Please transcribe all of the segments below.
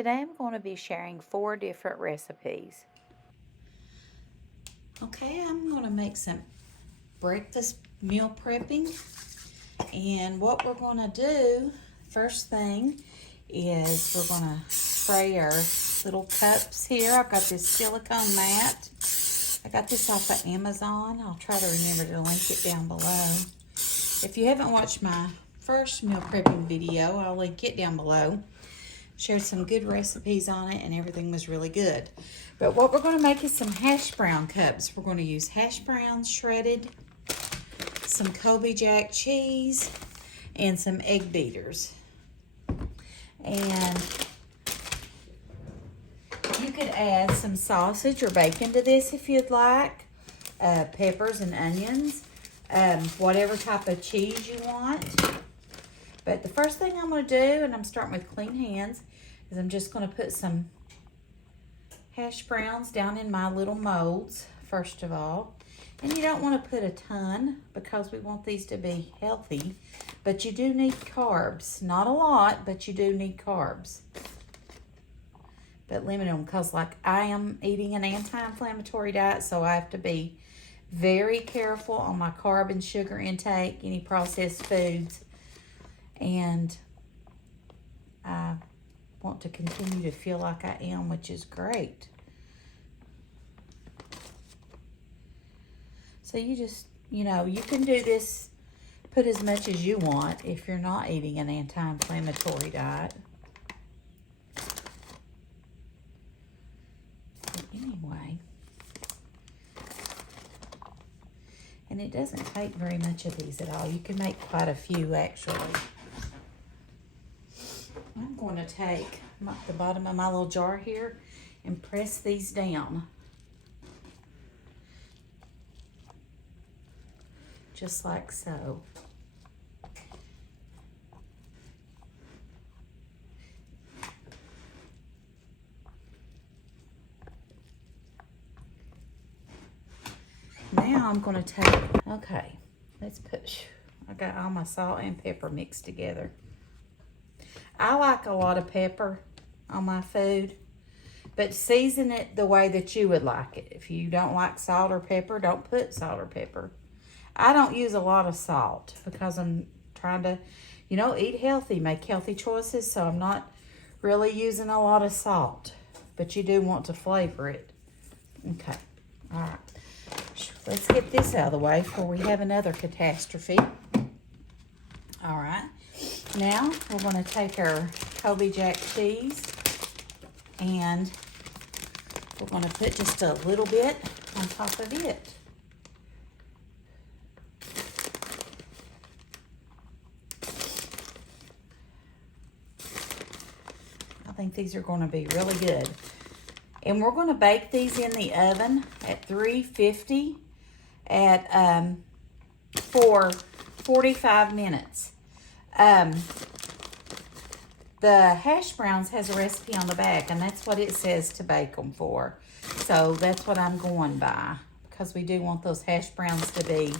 Today I'm going to be sharing 4 different recipes. Okay, I'm going to make some breakfast meal prepping. And what we're going to do, first thing, is we're going to spray our little cups here. I've got this silicone mat. I got this off of Amazon. I'll try to remember to link it down below. If you haven't watched my first meal prepping video, I'll link it down below. Shared some good recipes on it and everything was really good. But what we're going to make is some hash brown cups. We're going to use hash browns shredded, some Colby Jack cheese, and some egg beaters. And you could add some sausage or bacon to this if you'd like, peppers and onions, whatever type of cheese you want. But the first thing I'm going to do, and I'm starting with clean hands, is I'm just going to put some hash browns down in my little molds, first of all. And you don't want to put a ton because we want these to be healthy. But you do need carbs. Not a lot, but you do need carbs. But limit them because, like, I am eating an anti-inflammatory diet, so I have to be very careful on my carb and sugar intake, any processed foods. And I want to continue to feel like I am, which is great. So you just, you can do this, put as much as you want if you're not eating an anti-inflammatory diet. But anyway, and it doesn't take very much of these at all. You can make quite a few, actually. I'm going to take the bottom of my little jar here and press these down. Just like so. Now I'm going to take, okay, let's put, I got all my salt and pepper mixed together. I like a lot of pepper on my food, but season it the way that you would like it. If you don't like salt or pepper, don't put salt or pepper. I don't use a lot of salt because I'm trying to, eat healthy, make healthy choices, so I'm not really using a lot of salt, but you do want to flavor it. Okay, all right. Let's get this out of the way before we have another catastrophe. All right. Now, we're going to take our Colby Jack cheese and we're going to put just a little bit on top of it. I think these are going to be really good. And we're going to bake these in the oven at 350 for 45 minutes. The hash browns has a recipe on the back, and that's what it says to bake them for. So that's what I'm going by, because we do want those hash browns to be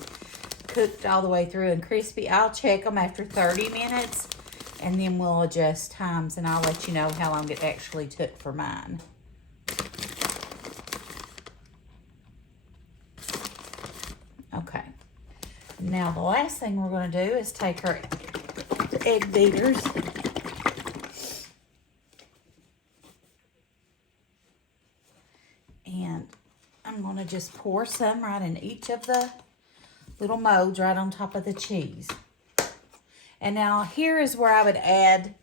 cooked all the way through and crispy. I'll check them after 30 minutes, and then we'll adjust times, and I'll let you know how long it actually took for mine. Okay. Now the last thing we're going to do is take our egg beaters and I'm going to just pour some right in each of the little molds right on top of the cheese. And now here is where I would add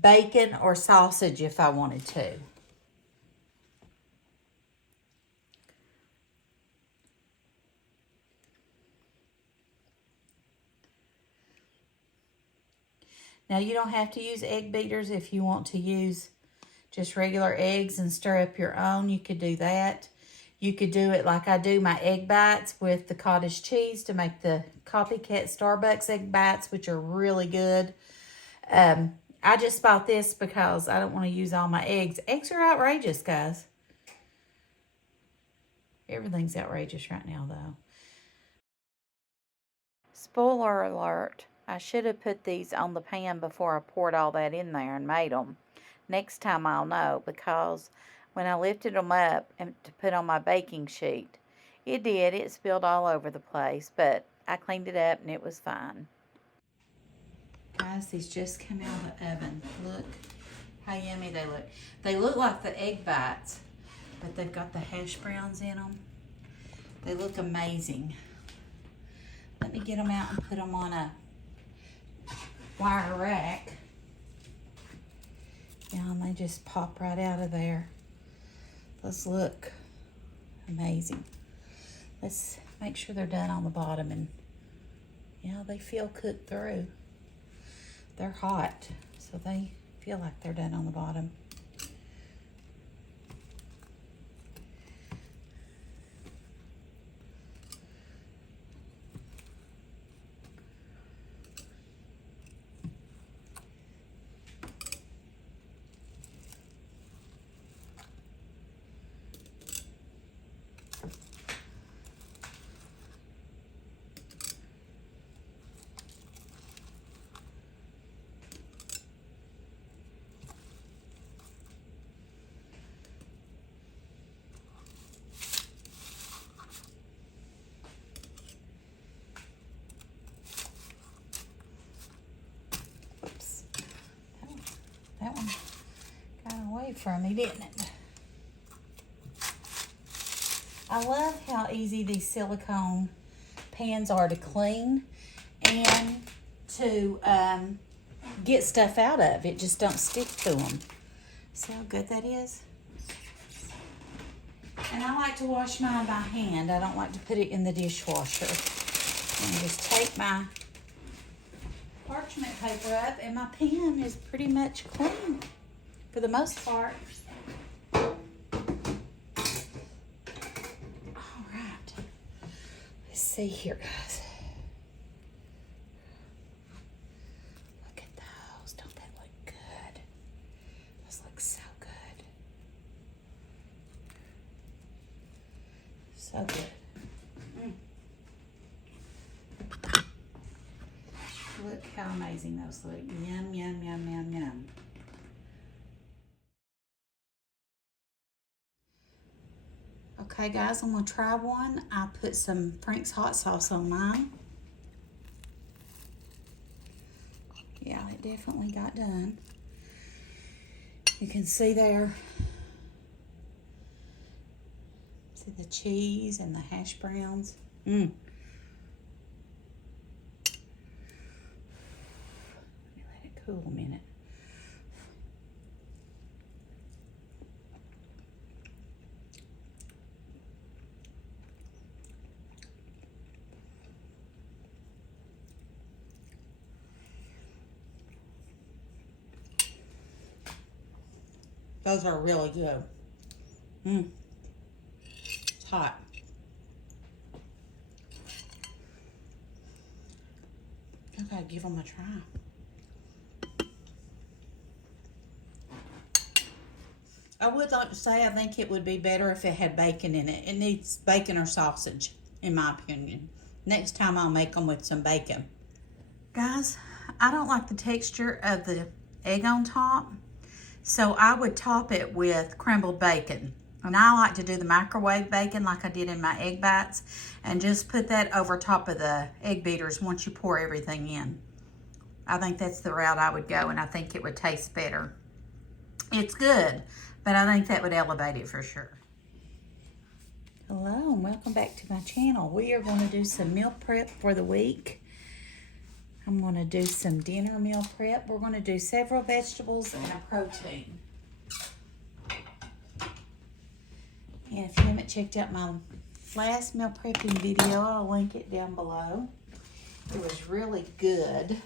bacon or sausage if I wanted to. Now, you don't have to use egg beaters if you want to use just regular eggs and stir up your own. You could do that. You could do it like I do my egg bites with the cottage cheese to make the copycat Starbucks egg bites, which are really good. I just bought this because I don't want to use all my eggs. Eggs are outrageous, guys. Everything's outrageous right now, though. Spoiler alert, I should have put these on the pan before I poured all that in there and made them. next time I'll know, because when I lifted them up and to put on my baking sheet, it spilled all over the place, but I cleaned it up and it was fine. Guys, these just came out of the oven. Look how yummy they look. They look like the egg bites, but they've got the hash browns in them. They look amazing. Let me get them out and put them on a wire rack. Yeah, and they just pop right out of there. Those look amazing. Let's make sure they're done on the bottom, and yeah, they feel cooked through. They're hot, so they feel like they're done on the bottom. Oops. That one got away from me, didn't it? I love how easy these silicone pans are to clean and to get stuff out of. It just don't stick to them. See how good that is? And I like to wash mine by hand. I don't like to put it in the dishwasher. And just take my parchment paper up, and my pan is pretty much clean for the most part. All right. Let's see here, guys. Look at those. Don't that look good? Those look so good. So good. Look how amazing those look. Yum, yum, yum, yum, yum. Okay, guys, I'm going to try one. I put some Frank's hot sauce on mine. Yeah, it definitely got done. You can see there. See the cheese and the hash browns. Cool a minute. Those are really good. It's hot. I gotta give them a try. I would like to say I think it would be better if it had bacon in it. It needs bacon or sausage, in my opinion. Next time I'll make them with some bacon. Guys, I don't like the texture of the egg on top, so I would top it with crumbled bacon. And I like to do the microwave bacon like I did in my egg bites, and just put that over top of the egg beaters once you pour everything in. I think that's the route I would go, and I think it would taste better. It's good, but I think that would elevate it for sure. Hello, and welcome back to my channel. We are going to do some meal prep for the week. I'm going to do some dinner meal prep. We're going to do several vegetables and a protein. And if you haven't checked out my last meal prepping video, I'll link it down below. It was really good.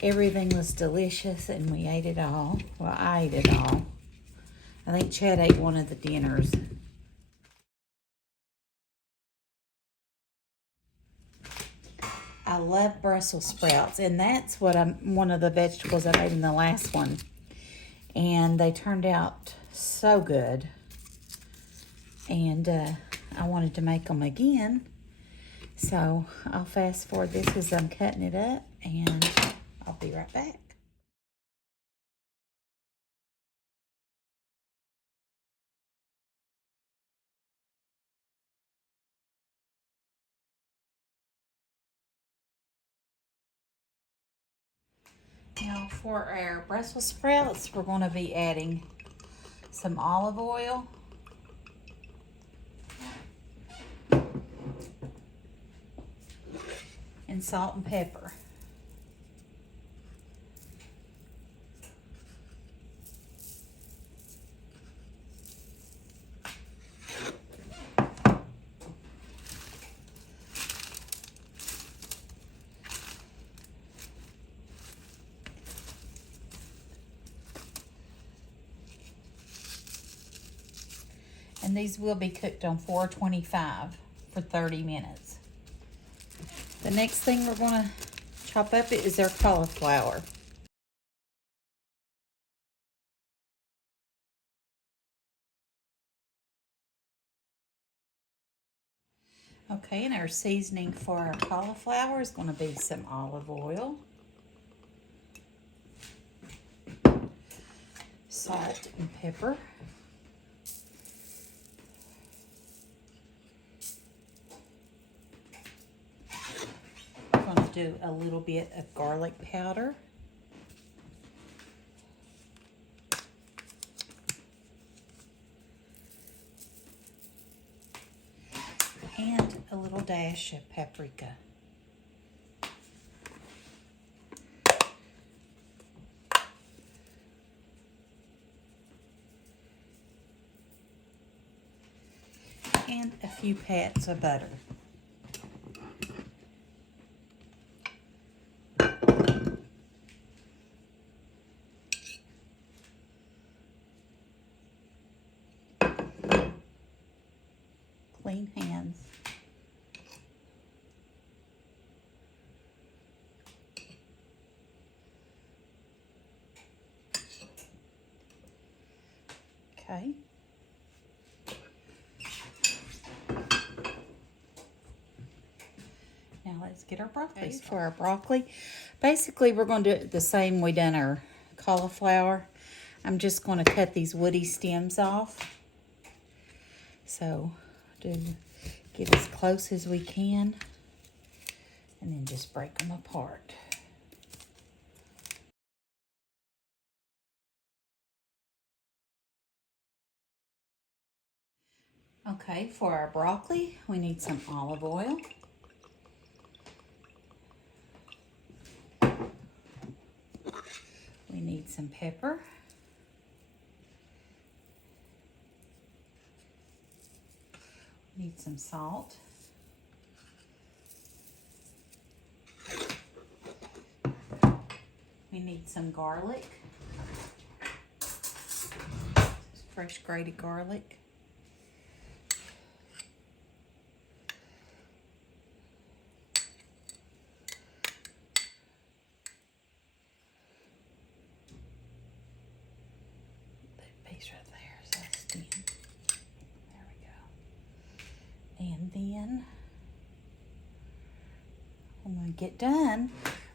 Everything was delicious, and we ate it all. Well, I ate it all. I think Chad ate one of the dinners. I love Brussels sprouts, and that's what one of the vegetables I made in the last one. And they turned out so good. And I wanted to make them again. So I'll fast forward this as I'm cutting it up, and I'll be right back. Now for our Brussels sprouts, we're going to be adding some olive oil, and salt and pepper. And these will be cooked on 425 for 30 minutes. The next thing we're going to chop up is our cauliflower. Okay, and our seasoning for our cauliflower is going to be some olive oil, salt and pepper, we're going to do a little bit of garlic powder, and a little dash of paprika. And a few pats of butter. Clean hands. Okay. Now let's get our broccoli. Okay, for our broccoli, basically we're going to do it the same we done our cauliflower. I'm just going to cut these woody stems off. So get as close as we can and then just break them apart. Okay, for our broccoli, we need some olive oil. We need some pepper. We need some salt. We need some garlic. Fresh grated garlic. Piece right there, so that's 10. There we go. And then when we get done,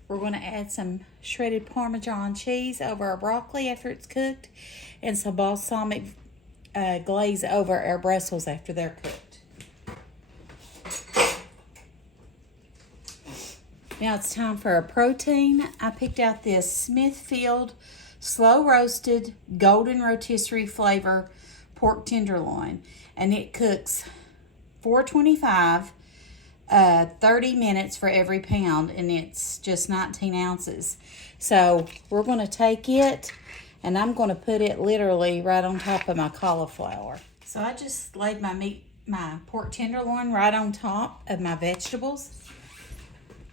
we're going to add some shredded Parmesan cheese over our broccoli after it's cooked, and some balsamic glaze over our Brussels after they're cooked. Now it's time for our protein. I picked out this Smithfield slow roasted golden rotisserie flavor pork tenderloin, and it cooks 425 30 minutes for every pound, and it's just 19 ounces. So we're going to take it and I'm going to put it literally right on top of my cauliflower. So I just laid my pork tenderloin right on top of my vegetables,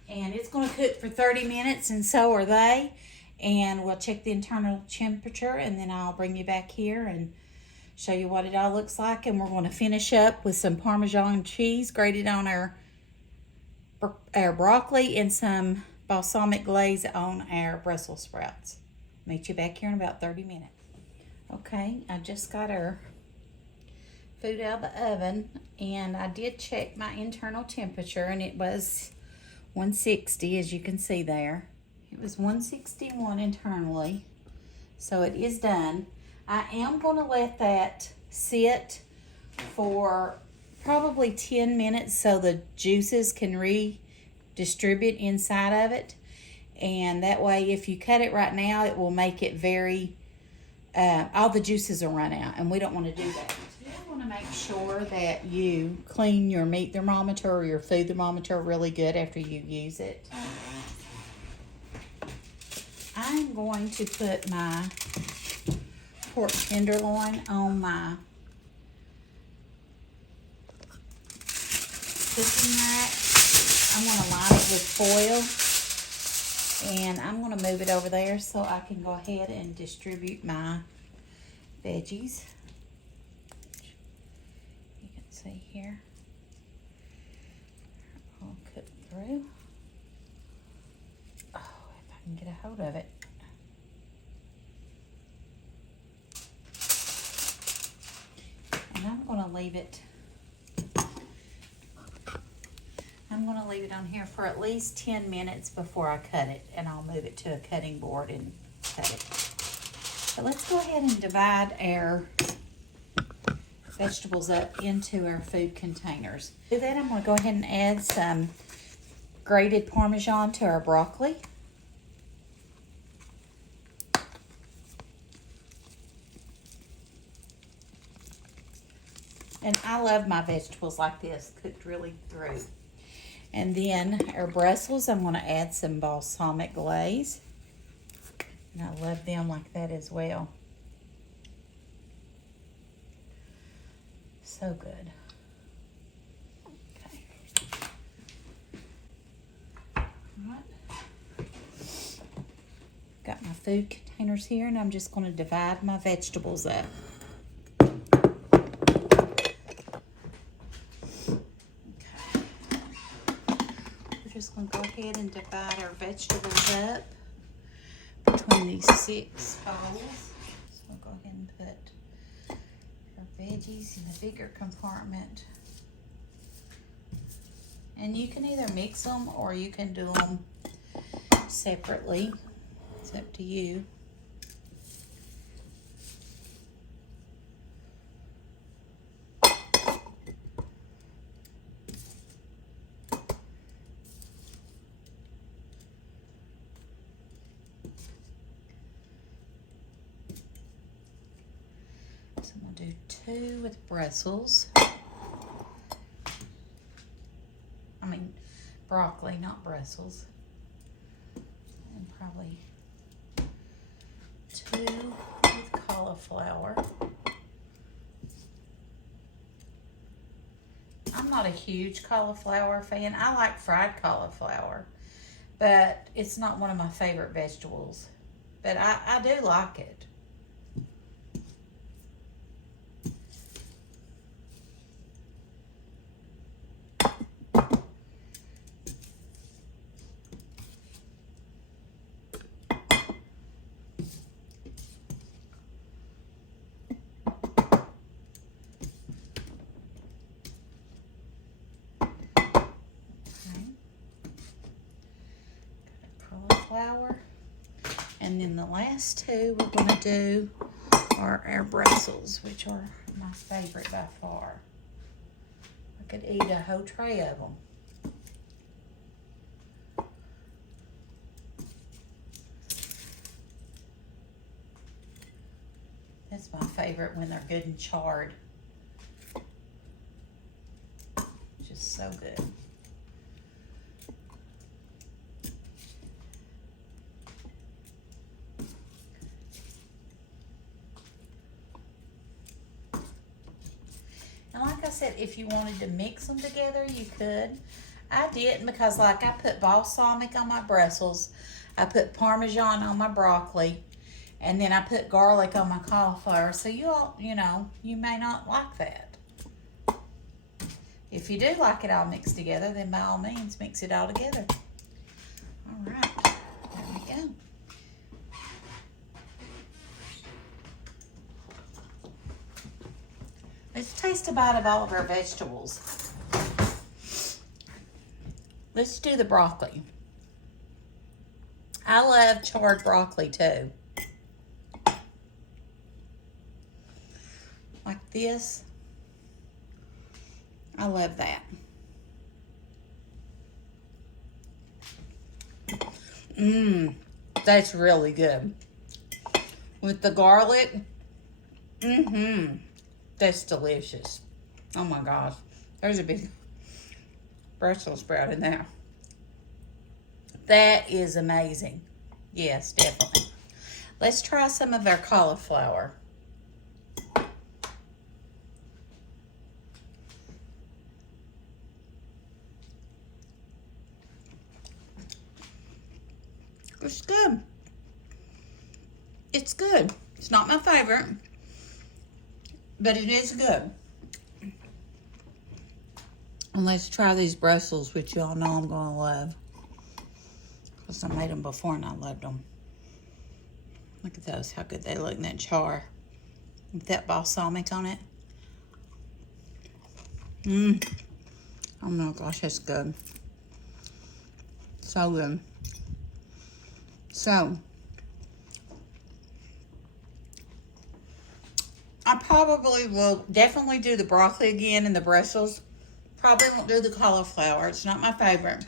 and it's going to cook for 30 minutes, and so are they. And we'll check the internal temperature, and then I'll bring you back here and show you what it all looks like. And we're going to finish up with some Parmesan cheese grated on our broccoli and some balsamic glaze on our Brussels sprouts. Meet you back here in about 30 minutes. Okay, I just got our food out of the oven, and I did check my internal temperature, and it was 160, as you can see there. It was 161 internally, so it is done. I am going to let that sit for probably 10 minutes so the juices can redistribute inside of it. And that way, if you cut it right now, it will make it very, all the juices will run out, and we don't want to do that. You want to make sure that you clean your meat thermometer or your food thermometer really good after you use it. I'm going to put my pork tenderloin on my cooking rack. I'm going to line it with foil, and I'm going to move it over there so I can go ahead and distribute my veggies. You can see here, I'll cook through. Oh, if I can get a hold of it. And I'm going to leave it. I'm going to leave it on here for at least 10 minutes before I cut it, and I'll move it to a cutting board and cut it. But let's go ahead and divide our vegetables up into our food containers. To do that, I'm going to go ahead and add some grated Parmesan to our broccoli. And I love my vegetables like this, cooked really through. And then our Brussels, I'm going to add some balsamic glaze. And I love them like that as well. So good. Okay. All right. Got my food containers here, and I'm just going to divide my vegetables up. Just going to go ahead and divide our vegetables up between these 6 bowls. So we'll go ahead and put our veggies in the bigger compartment. And you can either mix them or you can do them separately. It's up to you. So I'm going to do 2 with Brussels. I mean, broccoli, not Brussels. And probably 2 with cauliflower. I'm not a huge cauliflower fan. I like fried cauliflower, but it's not one of my favorite vegetables. But I do like it. Cauliflower. And then the last 2 we're going to do are our Brussels, which are my favorite by far. I could eat a whole tray of them. That's my favorite when they're good and charred. Just so good. And like I said, if you wanted to mix them together, you could. I didn't because like I put balsamic on my Brussels, I put Parmesan on my broccoli, and then I put garlic on my cauliflower. So you know, you may not like that. If you do like it all mixed together, then by all means, mix it all together. All right, there we go. Let's taste a bite of all of our vegetables. Let's do the broccoli. I love charred broccoli too. Like this. I love that. That's really good. With the garlic, that's delicious. Oh my gosh. There's a big Brussels sprout in there. That is amazing. Yes, definitely. Let's try some of our cauliflower. It's good. It's good. It's not my favorite, but it is good. And let's try these Brussels, which y'all know I'm going to love. Because I made them before and I loved them. Look at those, how good they look in that char. With that balsamic on it. Oh my gosh, that's good. So good. So, I probably will definitely do the broccoli again and the Brussels. Probably won't do the cauliflower. It's not my favorite.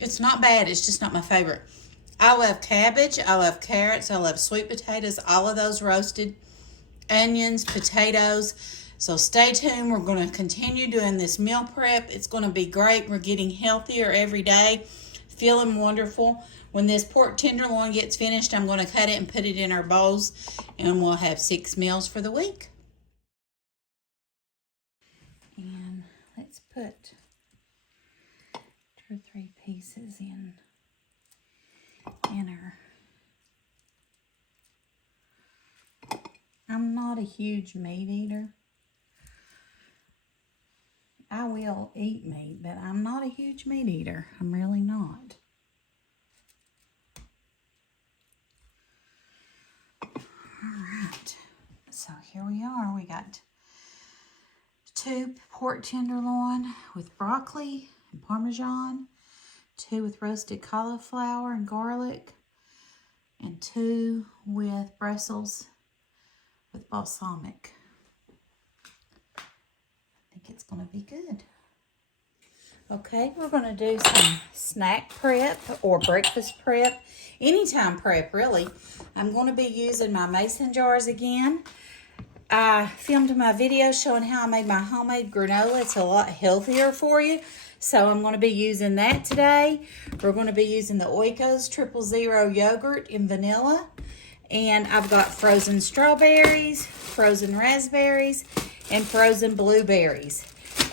It's not bad. It's just not my favorite. I love cabbage. I love carrots. I love sweet potatoes. All of those roasted. Onions, potatoes. So stay tuned. We're going to continue doing this meal prep. It's going to be great. We're getting healthier every day. Feeling wonderful. When this pork tenderloin gets finished, I'm going to cut it and put it in our bowls. And we'll have 6 meals for the week. And let's put 2 or 3 pieces in our... I'm not a huge meat eater. I will eat meat, but I'm not a huge meat eater. I'm really not. Alright, so here we are. We got 2 pork tenderloin with broccoli and Parmesan, 2 with roasted cauliflower and garlic, and 2 with Brussels with balsamic. I think it's going to be good. Okay, we're going to do some snack prep or breakfast prep, anytime prep really. I'm going to be using my mason jars again. I filmed my video showing how I made my homemade granola. It's a lot healthier for you. So I'm going to be using that today. We're going to be using the Oikos 000 yogurt in vanilla. And I've got frozen strawberries, frozen raspberries, and frozen blueberries.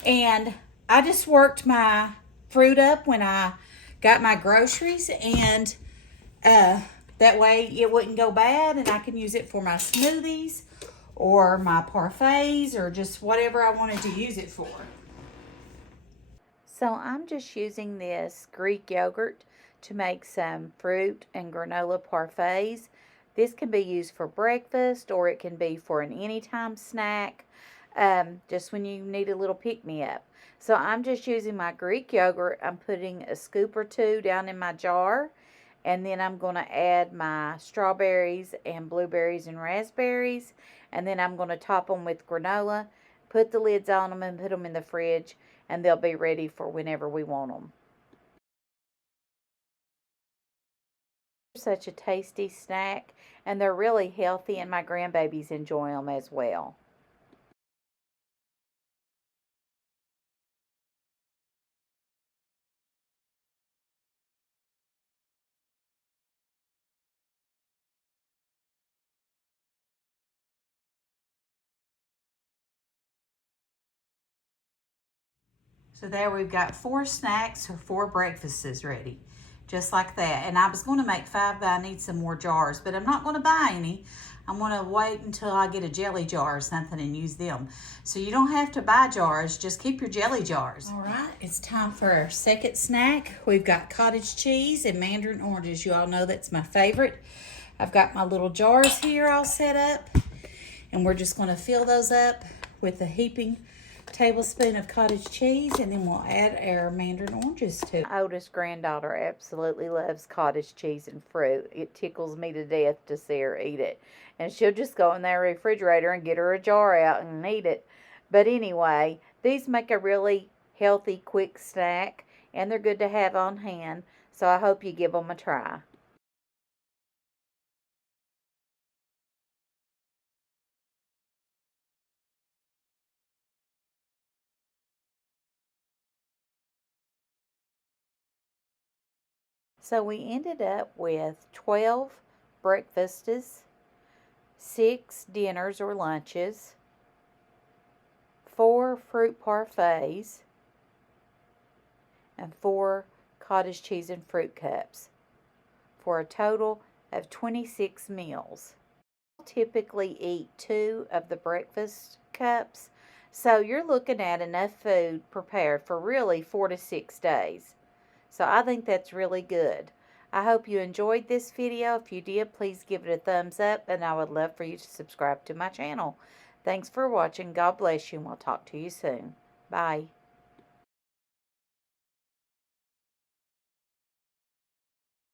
And I just worked my fruit up when I got my groceries, and that way it wouldn't go bad, and I can use it for my smoothies or my parfaits or just whatever I wanted to use it for. So I'm just using this Greek yogurt to make some fruit and granola parfaits. This can be used for breakfast, or it can be for an anytime snack, just when you need a little pick-me-up. So I'm just using my Greek yogurt. I'm putting a scoop or 2 down in my jar. And then I'm going to add my strawberries and blueberries and raspberries. And then I'm going to top them with granola, put the lids on them, and put them in the fridge. And they'll be ready for whenever we want them. Such a tasty snack. And they're really healthy, and my grandbabies enjoy them as well. So there we've got 4 snacks or 4 breakfasts ready, just like that. And I was going to make 5, but I need some more jars, but I'm not going to buy any. I'm going to wait until I get a jelly jar or something and use them. So you don't have to buy jars, just keep your jelly jars. All right, it's time for our second snack. We've got cottage cheese and mandarin oranges. You all know that's my favorite. I've got my little jars here all set up, and we're just going to fill those up with a heaping tablespoon of cottage cheese, and then we'll add our mandarin oranges to it. My oldest granddaughter absolutely loves cottage cheese and fruit. It tickles me to death to see her eat it. And she'll just go in the refrigerator and get her a jar out and eat it. But anyway, these make a really healthy, quick snack, and they're good to have on hand. So I hope you give them a try. So we ended up with 12 breakfasts, 6 dinners or lunches, 4 fruit parfaits, and 4 cottage cheese and fruit cups for a total of 26 meals. Typically eat 2 of the breakfast cups, so you're looking at enough food prepared for really 4 to 6 days. So I think that's really good. I hope you enjoyed this video. If you did, please give it a thumbs up, and I would love for you to subscribe to my channel. Thanks for watching. God bless you, and we'll talk to you soon. Bye.